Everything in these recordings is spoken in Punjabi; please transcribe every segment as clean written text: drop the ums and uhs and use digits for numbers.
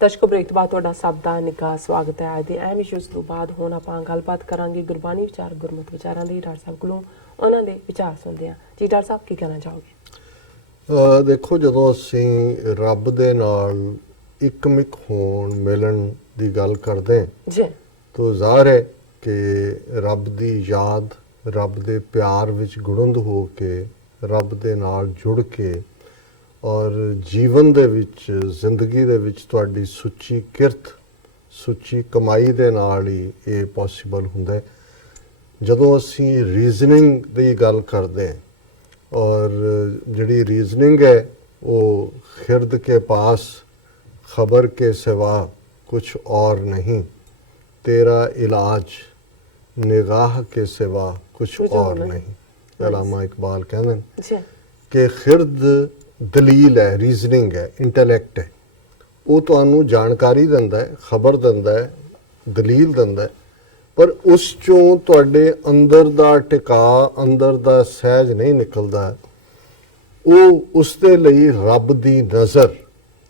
ਦਰਸ਼ਕੋ ਬ੍ਰੇਕ ਤੋਂ ਬਾਅਦ ਤੁਹਾਡਾ ਸਭ ਦਾ ਨਿੱਘਾ ਸਵਾਗਤ ਹੈ। ਅੱਜ ਦੇ ਅਹਿਮ ਇਸ਼ੂਜ਼ ਤੋਂ ਬਾਅਦ ਹੁਣ ਆਪਾਂ ਗੱਲਬਾਤ ਕਰਾਂਗੇ ਗੁਰਬਾਣੀ ਵਿਚਾਰ ਗੁਰਮਤਿ ਵਿਚਾਰਾਂ ਦੀ। ਡਾਕਟਰ ਸਾਹਿਬ ਕੋਲੋਂ ਉਹਨਾਂ ਦੇ ਵਿਚਾਰ ਸੁਣਦੇ ਹਾਂ। ਜੀ ਡਾਕਟਰ ਸਾਹਿਬ ਕੀ ਕਹਿਣਾ ਚਾਹੋਗੇ? ਦੇਖੋ, ਜਦੋਂ ਅਸੀਂ ਰੱਬ ਦੇ ਨਾਲ ਇੱਕਮਿਕ ਹੋਣ ਮਿਲਣ ਦੀ ਗੱਲ ਕਰਦੇ ਜੀ ਤਾਂ ਜ਼ਾਹਰ ਹੈ ਕਿ ਰੱਬ ਦੀ ਯਾਦ, ਰੱਬ ਦੇ ਪਿਆਰ ਵਿੱਚ ਗੁੜੰਦ ਹੋ ਕੇ, ਰੱਬ ਦੇ ਨਾਲ ਜੁੜ ਕੇ ਔਰ ਜੀਵਨ ਦੇ ਵਿੱਚ, ਜ਼ਿੰਦਗੀ ਦੇ ਵਿੱਚ ਤੁਹਾਡੀ ਸੁੱਚੀ ਕਿਰਤ, ਸੁੱਚੀ ਕਮਾਈ ਦੇ ਨਾਲ ਹੀ ਇਹ ਪੋਸੀਬਲ ਹੁੰਦਾ ਹੈ। ਜਦੋਂ ਅਸੀਂ ਰੀਜ਼ਨਿੰਗ ਦੀ ਗੱਲ ਕਰਦੇ ਹਾਂ ਔਰ ਜਿਹੜੀ ਰੀਜ਼ਨਿੰਗ ਹੈ ਉਹ ਖਿਰਦ ਕੇ ਪਾਸ खबर के सिवा कुछ और नहीं, तेरा इलाज निगाह के सिवा कुछ और नहीं। अल्लामा इकबाल कहते हैं कि खिरद दलील है, रीजनिंग है, इंटैलेक्ट है। वो तुहानू जानकारी दिंदा है, खबर दिंदा है, दलील दिंदा है, पर उस चों तुहाडे अंदर दा टिका, अंदर दा सहज नहीं निकलदा। वो उसदे लई रब दी नज़र,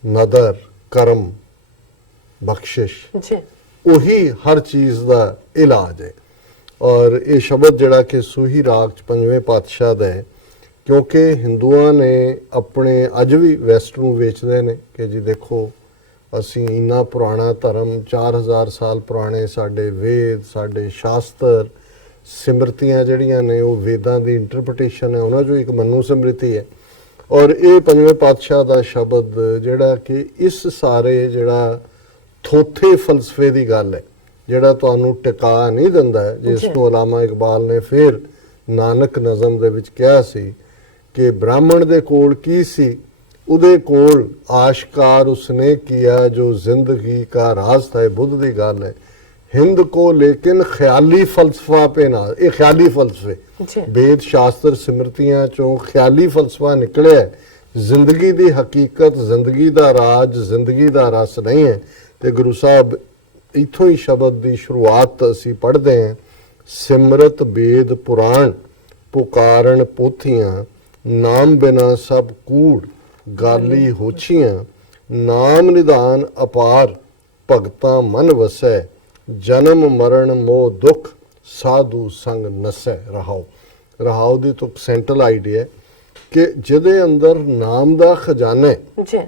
नदर, करम, बख्शिश ਉਹੀ ਹਰ ਚੀਜ਼ ਦਾ ਇਲਾਜ ਹੈ। ਔਰ ਇਹ ਸ਼ਬਦ ਜਿਹੜਾ ਕਿ ਸੂਹੀ ਰਾਗ 'ਚ ਪੰਜਵੇਂ ਪਾਤਸ਼ਾਹ ਦਾ ਹੈ, ਕਿਉਂਕਿ ਹਿੰਦੂਆਂ ਨੇ ਆਪਣੇ ਅੱਜ ਵੀ ਵੈਸਟ ਨੂੰ ਵੇਚਦੇ ਨੇ ਕਿ ਜੀ ਦੇਖੋ ਅਸੀਂ ਇੰਨਾ ਪੁਰਾਣਾ ਧਰਮ, 4000 ਸਾਲ ਪੁਰਾਣੇ ਸਾਡੇ ਵੇਦ, ਸਾਡੇ ਸ਼ਾਸਤਰ, ਸਿਮਰਤੀਆਂ ਜਿਹੜੀਆਂ ਨੇ ਉਹ ਵੇਦਾਂ ਦੀ ਇੰਟਰਪ੍ਰੀਟੇਸ਼ਨ ਹੈ, ਉਹਨਾਂ 'ਚੋਂ ਇੱਕ ਮਨੂ ਸਿਮਰਤੀ ਹੈ। ਔਰ ਇਹ ਪੰਜਵੇਂ ਪਾਤਸ਼ਾਹ ਦਾ ਸ਼ਬਦ ਜਿਹੜਾ ਕਿ ਇਸ ਸਾਰੇ ਜਿਹੜਾ ਥੋਥੇ ਫਲਸਫੇ ਦੀ ਗੱਲ ਹੈ, ਜਿਹੜਾ ਤੁਹਾਨੂੰ ਟਿਕਾ ਨਹੀਂ ਦਿੰਦਾ, ਜਿਸ ਨੂੰ ਅਲਾਮਾ ਇਕਬਾਲ ਨੇ ਫਿਰ ਨਾਨਕ ਨਜ਼ਮ ਦੇ ਵਿੱਚ ਕਿਹਾ ਸੀ ਕਿ ਬ੍ਰਾਹਮਣ ਦੇ ਕੋਲ ਕੀ ਸੀ, ਉਹਦੇ ਕੋਲ ਆਸ਼ਕਾਰ ਉਸਨੇ ਕੀਆ ਜੋ ਜ਼ਿੰਦਗੀ ਕਾ ਰਾਜ਼ ਥਾ। ਬੁੱਧ ਦੀ ਗੱਲ ਹੈ। हिंद को लेकिन ख्याली फलसफा पे ना, ये ख्याली फलसफे वेद शास्त्र सिमरतियां चों ख्याली फलसफा निकले है। जिंदगी दी हकीकत, जिंदगी दा राज, जिंदगी दा रस नहीं है। तो गुरु साहब इथों ही शब्द दी शुरुआत असी पढ़ते हैं, सिमरत वेद पुराण पुकारन पोथियां, नाम बिना सब कूड़ गाली होछियां, नाम निदान अपार भगतां मन वसै, जन्म मरण मोह दुख साधु संग नसै। रहाओ, रहाओ दी तो सेंट्रल आइडिया कि जिहदे अंदर नाम दा खजाना है,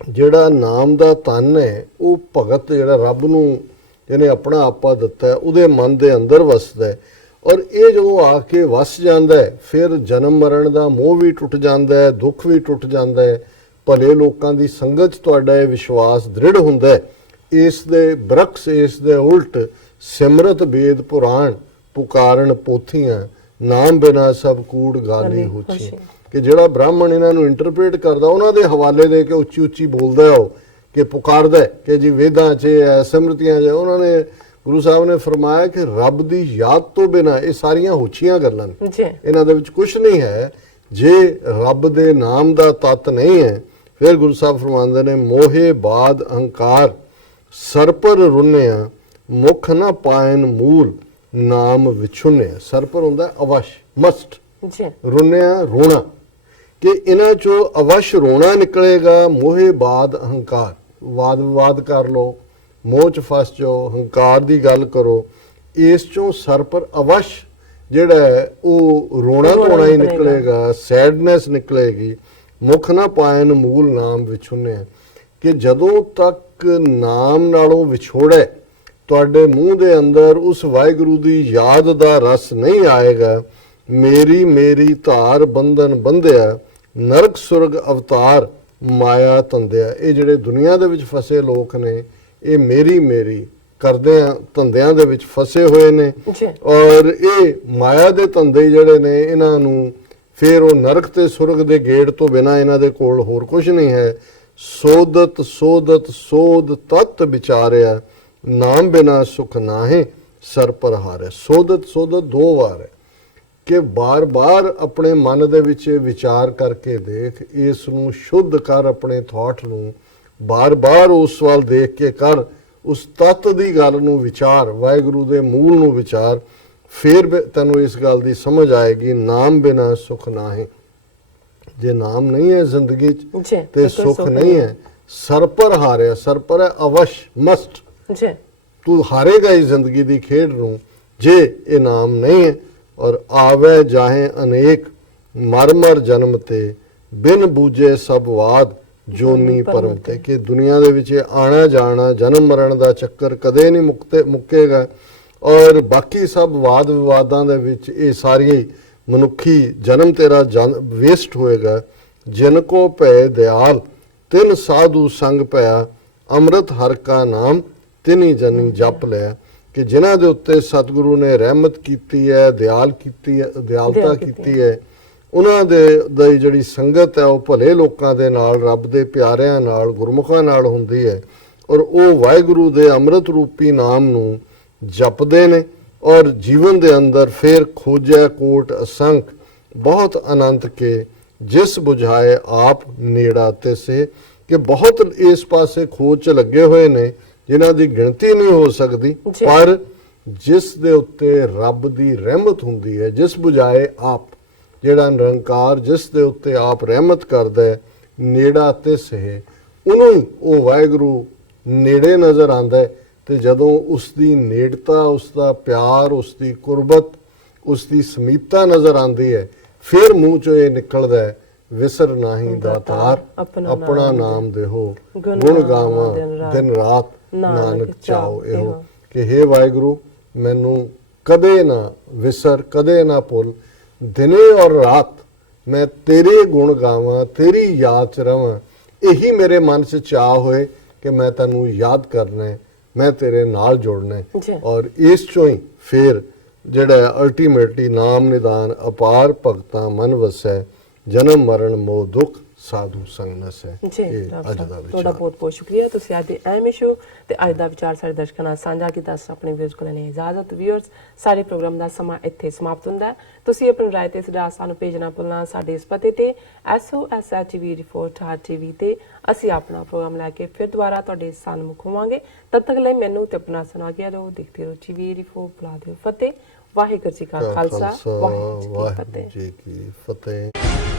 जिहड़ा नाम दा तन है, वो भगत जिहड़ा रब नूं जिहने अपना आपा दिता है उहदे मन दे अंदर वसदा है। और ये जो आके वस जांदा है, फिर जन्म मरण दा मोह भी टुट जांदा है, दुख भी टुट जांदा है। भले लोकां दी संगत च तुहाडा ये विश्वास दृढ़ हुंदा है। इस दे बरक्स, इस दे उल्ट सिमरत वेद पुराण पुकारन पोथियां, नाम बिना सब कूड़ गाली होछी। कि जिहड़ा ब्राह्मण इन्हां नूं इंटरप्रेट करदा, उन्हां दे हवाले दे के उच्ची उच्ची बोलदा हो कि पुकारदा है कि जी वेदां च है, सिमरतियां च। उन्होंने गुरु साहब ने फरमाया कि रब दी याद तो बिना ये सारियां होछियां गल्लां ने, इन्हां दे विच कुछ नहीं है। जे रब दे नाम दा तत्त नहीं है, फिर गुरु साहब फरमांदे ने मोहे बाद अहंकार सर पर रुन्या, मुख न पायन मूल नाम विछुन्या। सर पर हुंदा अवश, मस्ट, रुन्या रोना, कि इन्हां चो अवश रोना निकलेगा। मोहे बाद अहंकार, वाद विवाद कर लो, मोह च फस जाओ, हंकार दी गल करो, इस चों सर पर अवश जिहड़ा है वो रोना धोना ही निकलेगा, सैडनैस निकलेगी। मुख न पायन मूल नाम विछुन्या, कि जदों तक नाम नालों विछोड़े तुहाडे मूँह दे अंदर उस वाहिगुरू दी याद दा रस नहीं आएगा। मेरी मेरी धार बंधन बंधिया, नरक सुरग अवतार माया धंधिया। ये जिहड़े दुनिया दे विच फसे लोक ने, ये मेरी मेरी करदे धंधियां दे विच फसे हुए ने। और ये माया दे धंधे जिहड़े ने, इन्हां नूं फिर वो नरक ते सुरग दे गेड़ तो बिना इन्हां दे कोल होर कुछ नहीं है। सोदत सोदत सोद तत् विचारिया, नाम बिना सुख नाहे सर पर हारे। सोदत सोदत दो बार है कि बार बार अपने मन दे विच विचार करके देख, इस नूं शुद्ध कर, अपने थॉट नूं बार बार उस वाल देख के कर, उस तत्त दी गल नूं विचार, वाहिगुरू दे मूल नूं विचार, फिर तैनूं इस गल दी समझ आएगी। नाम बिना सुख नाहे, जे नाम नहीं है जिंदगी ते सुख नहीं है। ਸਰ ਪਰ ਹਾਰਿਆ, ਸਰ ਪਰ ਹੈ ਅਵਸ਼, ਮਸਟ, ਜੀ ਤੂੰ ਹਾਰੇਗਾ ਇਸ ਜ਼ਿੰਦਗੀ ਦੀ ਖੇਡ ਨੂੰ ਜੇ ਇਹ ਨਾਮ ਨਹੀਂ ਹੈ। ਔਰ ਆਵੇ ਜਾਹੇ ਅਨੇਕ ਮਰ ਮਰ ਜਨਮ ਤੇ, ਬਿਨ ਬੂਝੇ ਸਭ ਵਾਦ ਜੋਨੀ ਪਰਮ ਤੇ, ਕਿ ਦੁਨੀਆ ਦੇ ਵਿੱਚ ਇਹ ਆਣਾ ਜਾਣਾ ਜਨਮ ਮਰਨ ਦਾ ਚੱਕਰ ਕਦੇ ਨਹੀਂ ਮੁੱਕੇਗਾ। ਔਰ ਬਾਕੀ ਸਭ ਵਾਦ ਵਿਵਾਦਾਂ ਦੇ ਵਿੱਚ ਇਹ ਸਾਰੀ ਮਨੁੱਖੀ ਜਨਮ ਤੇਰਾ ਵੇਸਟ ਹੋਏਗਾ। ਜਿਨ ਕੋ ਭੈ ਦਿਆਲ ਤਿਨ ਸਾਧੂ ਸੰਗ ਭਇਆ, ਅੰਮ੍ਰਿਤ ਹਰ ਕਾ ਨਾਮ ਤਿਨੀ ਜਨੀ ਜਪ ਲਿਆ, ਕਿ ਜਿਨ੍ਹਾਂ ਦੇ ਉੱਤੇ ਸਤਿਗੁਰੂ ਨੇ ਰਹਿਮਤ ਕੀਤੀ ਹੈ, ਦਿਆਲਤਾ ਕੀਤੀ ਹੈ, ਉਹਨਾਂ ਦੀ ਜਿਹੜੀ ਸੰਗਤ ਹੈ ਉਹ ਭਲੇ ਲੋਕਾਂ ਦੇ ਨਾਲ, ਰੱਬ ਦੇ ਪਿਆਰਿਆਂ ਨਾਲ, ਗੁਰਮੁਖਾਂ ਨਾਲ ਹੁੰਦੀ ਹੈ। ਔਰ ਉਹ ਵਾਹਿਗੁਰੂ ਦੇ ਅੰਮ੍ਰਿਤ ਰੂਪੀ ਨਾਮ ਨੂੰ ਜਪਦੇ ਨੇ ਔਰ ਜੀਵਨ ਦੇ ਅੰਦਰ ਫਿਰ ਖੋਜੈ ਕੋਟ ਅਸੰਖ, ਬਹੁਤ ਅਨੰਤ ਕੇ ਜਿਸ ਬੁਝਾਏ ਆਪ ਨੇੜਾ ਤੇ ਸੇ, ਕਿ ਬਹੁਤ ਇਸ ਪਾਸੇ ਖੋਜ ਚ ਲੱਗੇ ਹੋਏ ਨੇ ਜਿਨ੍ਹਾਂ ਦੀ ਗਿਣਤੀ ਨਹੀਂ ਹੋ ਸਕਦੀ, ਪਰ ਜਿਸ ਦੇ ਉੱਤੇ ਰੱਬ ਦੀ ਰਹਿਮਤ ਹੁੰਦੀ ਹੈ, ਜਿਸ ਬੁਝਾਏ ਆਪ, ਜਿਹੜਾ ਨਿਰੰਕਾਰ ਜਿਸ ਦੇ ਉੱਤੇ ਆਪ ਰਹਿਮਤ ਕਰਦਾ ਹੈ, ਨੇੜਾ ਤੇ ਸੇ, ਉਹਨੂੰ ਉਹ ਵਾਹਿਗੁਰੂ ਨੇੜੇ ਨਜ਼ਰ ਆਉਂਦਾ ਹੈ। ਤੇ ਜਦੋਂ ਉਸ ਦੀ ਨੇੜਤਾ, ਉਸ ਦਾ ਪਿਆਰ, ਉਸ ਦੀ ਕੁਰਬਤ, ਉਸ ਦੀ ਸਮੀਪਤਾ ਨਜ਼ਰ ਆਉਂਦੀ ਹੈ, ਫਿਰ ਮੂੰਹ ਚੋਂ ਇਹ ਨਿਕਲਦਾ ਹੈ, ਵਿਸਰ ਨਾਹੀ ਦਾਤਾਰ ਆਪਣਾ ਨਾਮ ਦੇਹੋ, ਗੁਣ ਗਾਵਾਂ ਦਿਨ ਰਾਤ ਨਾਨਕ ਚਾਓ ਇਹੋ, ਕਿ ਹੇ ਵਾਹਿਗੁਰੂ ਮੈਨੂੰ ਕਦੇ ਨਾ ਵਿਸਰ, ਕਦੇ ਨਾ ਭੁੱਲ, ਦਿਨੇ ਔਰ ਰਾਤ ਮੈਂ ਤੇਰੇ ਗੁਣ ਗਾਵਾਂ, ਤੇਰੀ ਯਾਦ ਚ ਰਵਾਂ। ਇਹੀ ਮੇਰੇ ਮਨ 'ਚ ਚਾਹ ਹੋਏ ਕਿ ਮੈਂ ਤੈਨੂੰ ਯਾਦ ਕਰਨਾ ਹੈ, ਮੈਂ ਤੇਰੇ ਨਾਲ ਜੁੜਨਾ ਹੈ। ਔਰ ਇਸ ਚੋਂ ਹੀ ਫਿਰ ਜਿਹੜਾ ਅਲਟੀਮੇਟਲੀ ਨਾਮ ਨਿਦਾਨ ਅਪਾਰ ਭਗਤਾਂ ਮਨ ਵਸੈ, ਜਨਮ ਮਰਨ ਮੋਹ ਦੁਖ ਸਾਧੂ ਸੰਗ ਨਸੈ। ਜੀ ਅੱਜ ਦਾ ਤੁਹਾਡਾ ਬਹੁਤ ਬਹੁਤ ਸ਼ੁਕਰੀਆ। ਤੁਸੀਂ ਅੱਜ ਦੇ ਅਹਿਮ ਇਸ਼ੂ ਤੇ ਅੱਜ ਦਾ ਵਿਚਾਰ ਸਾਡੇ ਦਰਸ਼ਕਾਂ ਨਾਲ ਸਾਂਝਾ ਕੀਤਾ। ਆਪਣੇ ਵਿਊਜ਼ ਕੋਲ ਨੇ ਇਜਾਜ਼ਤ। ਵਿਊਅਰਸ, ਸਾਰੇ ਪ੍ਰੋਗਰਾਮ ਦਾ ਸਮਾਂ ਇੱਥੇ ਸਮਾਪਤ ਹੁੰਦਾ ਹੈ। ਤੁਸੀਂ ਆਪਣੀ ਰਾਏ ਤੇ ਸੁਝਾਅ ਸਾਨੂੰ ਭੇਜਣਾ ਭੁੱਲਣਾ ਸਾਡੇ ਇਸ ਪਤੇ ਤੇ SOSHTV ਰਿਪੋਰਟ TV ਤੇ ਅਸੀਂ ਆਪਣਾ ਪ੍ਰੋਗਰਾਮ ਲੈ ਕੇ ਫਿਰ ਦੁਬਾਰਾ ਤੁਹਾਡੇ ਸਾਹਮਣੇ ਹੋਵਾਂਗੇ। ਤਦ ਤੱਕ ਲਈ ਮੈਨੂੰ ਤੇ ਆਪਣਾ ਸੁਣਾ ਗਿਆ ਰਹੋ। ਦੇਖਦੇ ਰਹੋ TV ਰਿਪੋਰਟ। ਬੁਲਾ ਦਿਓ ਫਤਿਹ। ਵਾਹਿਗੁਰੂ ਜੀ ਕਾ ਖਾਲਸਾ, ਵਾਹਿਗੁਰੂ ਜੀ ਕੀ ਫਤਿਹ।